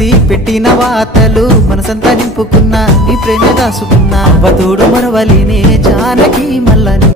తీసి పెట్టిన వాతలు మనసంతా నింపుకున్నా నీ ప్రేమ దాసుకున్నా అవతోడు మరవలినే జానకి మల్లని